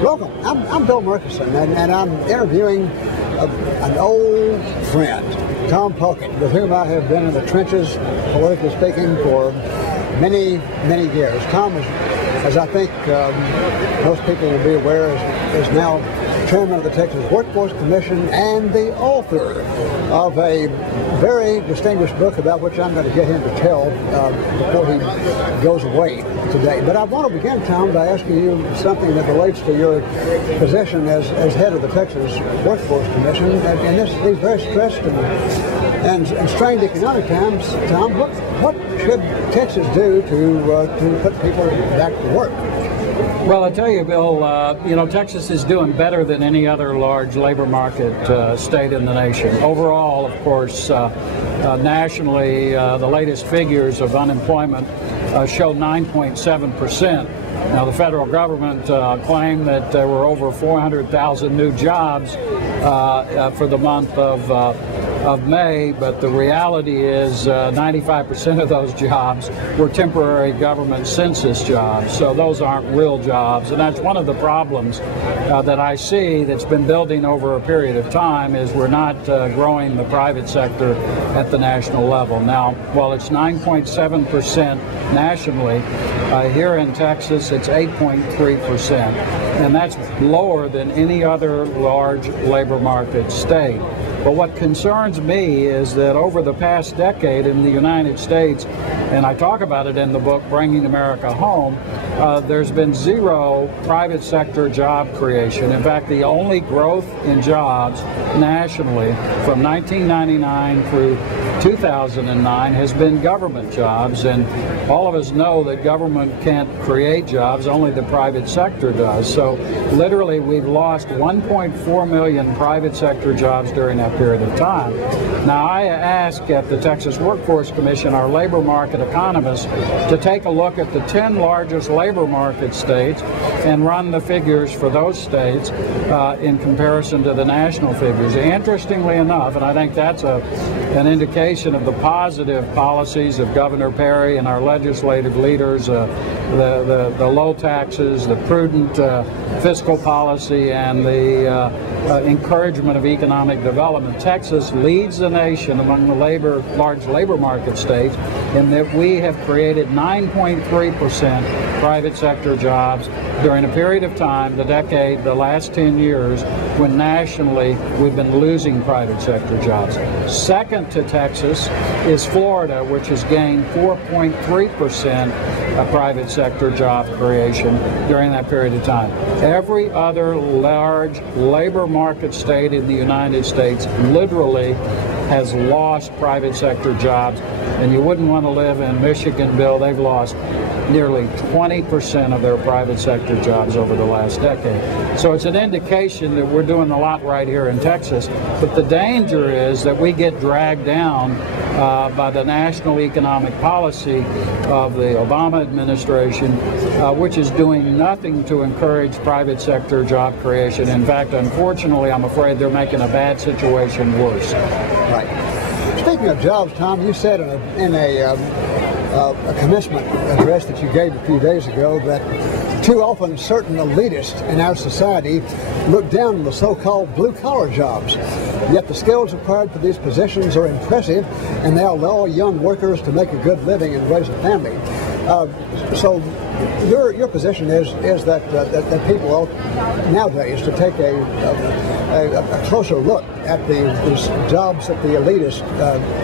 Welcome. I'm Bill Murkison, and I'm interviewing an old friend, Tom Pauken, with whom I have been in the trenches, politically speaking, for many, many years. Tom, as I think most people will be aware, is now chairman of the Texas Workforce Commission and the author of a very distinguished book about which I'm going to get him to tell before he goes away today. But I want to begin, Tom, by asking you something that relates to your position as head of the Texas Workforce Commission. In these very stressed and strained economic times, Tom, what should Texas do to put people back to work? Well, I tell you, Bill, Texas is doing better than any other large labor market state in the nation. Overall, of course, nationally, the latest figures of unemployment show 9.7%. Now, the federal government claimed that there were over 400,000 new jobs for the month of May, but the reality is 95% of those jobs were temporary government census jobs, so those aren't real jobs. And that's one of the problems that I see that's been building over a period of time, is we're not growing the private sector at the national level. Now, while it's 9.7% nationally, here in Texas it's 8.3%, and that's lower than any other large labor market state. But what concerns me is that over the past decade in the United States, and I talk about it in the book, Bringing America Home, there's been zero private sector job creation. In fact, the only growth in jobs nationally from 1999 through 2009 has been government jobs, and all of us know that government can't create jobs, only the private sector does. So literally we've lost 1.4 million private sector jobs during that period of time. Now, I ask at the Texas Workforce Commission our labor market economists to take a look at the 10 largest labor market states and run the figures for those states in comparison to the national figures. Interestingly enough, and I think that's an indication of the positive policies of Governor Perry and our legislative leaders, the low taxes, the prudent fiscal policy, and the encouragement of economic development. Texas leads the nation among the large labor market states in that we have created 9.3% private sector jobs during a period of time, the last 10 years, when nationally we've been losing private sector jobs. Second to Texas is Florida, which has gained 4.3% of private sector job creation during that period of time. Every other large labor market state in the United States literally has lost private sector jobs, and you wouldn't want to live in Michigan, Bill. They've lost nearly 20% of their private sector jobs over the last decade. So it's an indication that we're doing a lot right here in Texas, but the danger is that we get dragged down by the national economic policy of the Obama administration, which is doing nothing to encourage private sector job creation. In fact, unfortunately, I'm afraid they're making a bad situation worse. Right. Speaking of jobs, Tom, you said in a commencement address that you gave a few days ago that too often certain elitists in our society look down on the so-called blue-collar jobs. Yet the skills required for these positions are impressive, and they allow young workers to make a good living and raise a family. So your position is that people ought nowadays to take a closer look at these jobs that the elitists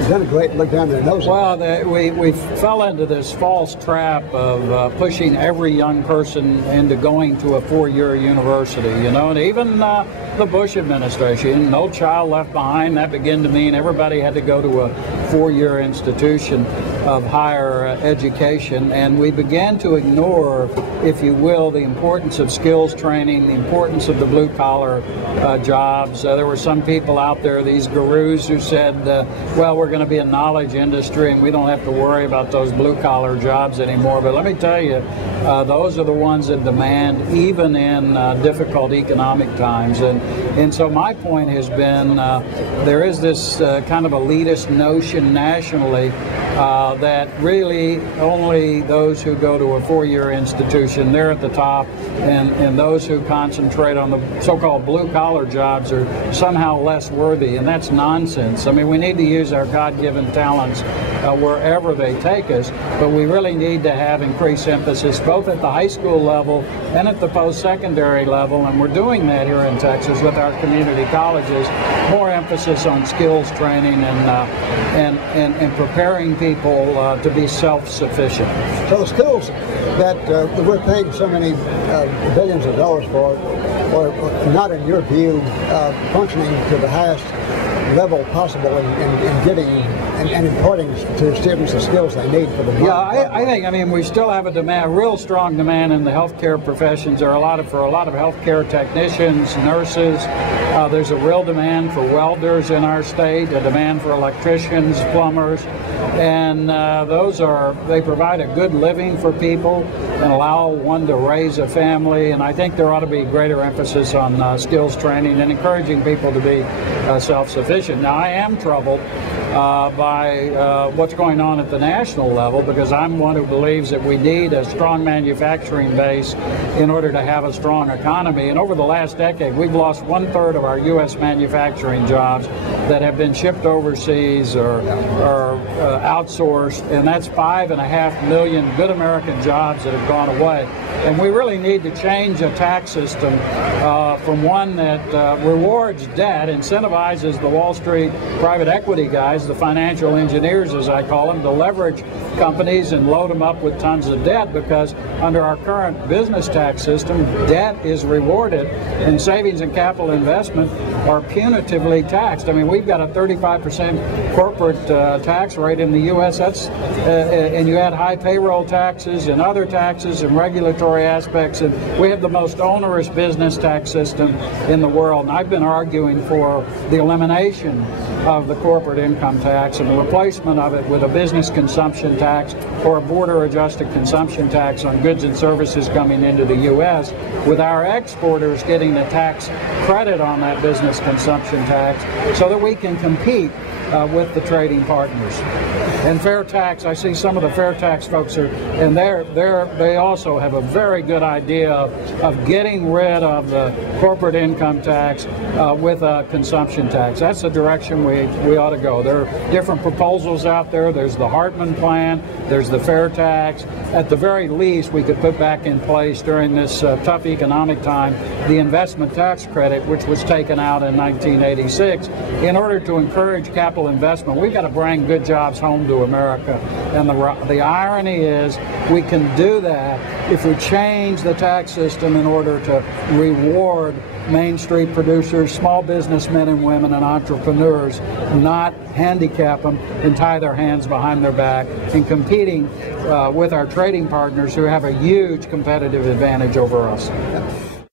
denigrate and look down their noses. Well, we fell into this false trap of pushing every young person into going to a four-year university, and even the Bush administration, No Child Left Behind, that began to mean everybody had to go to a four-year institution of higher education, and we began to ignore, if you will, the importance of skills training, the importance of the blue-collar job jobs. There were some people out there, these gurus, who said, well, we're going to be a knowledge industry and we don't have to worry about those blue-collar jobs anymore. But let me tell you, those are the ones that demand even in difficult economic times. And so my point has been there is this kind of elitist notion nationally that really only those who go to a four-year institution, they're at the top, and those who concentrate on the so-called blue-collar jobs are somehow less worthy, and that's nonsense. I mean, we need to use our God-given talents wherever they take us, but we really need to have increased emphasis both at the high school level and at the post-secondary level, and we're doing that here in Texas with our community colleges. More emphasis on skills training and preparing people to be self-sufficient. So the skills that we're paying so many billions of dollars for, or not in your view, functioning to the highest level possible in giving and imparting to students the skills they need for the market. Yeah, I mean, we still have a demand, a real strong demand in the healthcare professions. There are for a lot of healthcare technicians, nurses. There's a real demand for welders in our state, a demand for electricians, plumbers, and they provide a good living for people and allow one to raise a family. And I think there ought to be greater emphasis on skills training and encouraging people to be self-sufficient. Now, I am troubled by what's going on at the national level, because I'm one who believes that we need a strong manufacturing base in order to have a strong economy. And over the last decade, we've lost 1/3 of our U.S. manufacturing jobs that have been shipped overseas or outsourced, and that's 5.5 million good American jobs that have gone away. And we really need to change a tax system from one that rewards debt, incentivizes the Wall Street private equity guys, the financial engineers as I call them, to leverage companies and load them up with tons of debt, because under our current business tax system, debt is rewarded and savings and capital investment are punitively taxed. I mean, we've got a 35% corporate tax rate in the U.S. And you add high payroll taxes and other taxes and regulatory aspects, and we have the most onerous business tax system in the world. And I've been arguing for the elimination of the corporate income tax and the replacement of it with a business consumption tax or a border-adjusted consumption tax on goods and services coming into the U.S., with our exporters getting a tax credit on that business consumption tax so that we can compete with the trading partners. And fair tax, I see some of the fair tax folks they also have a very good idea of getting rid of the corporate income tax with a consumption tax. That's the direction we ought to go. There are different proposals out there. There's the Hartman plan, there's the fair tax. At the very least, we could put back in place during this tough economic time the investment tax credit, which was taken out in 1986, in order to encourage capital investment. We've got to bring good jobs home to America. And the irony is we can do that if we change the tax system in order to reward Main Street producers, small businessmen and women, and entrepreneurs, not handicap them and tie their hands behind their back in competing with our trading partners who have a huge competitive advantage over us.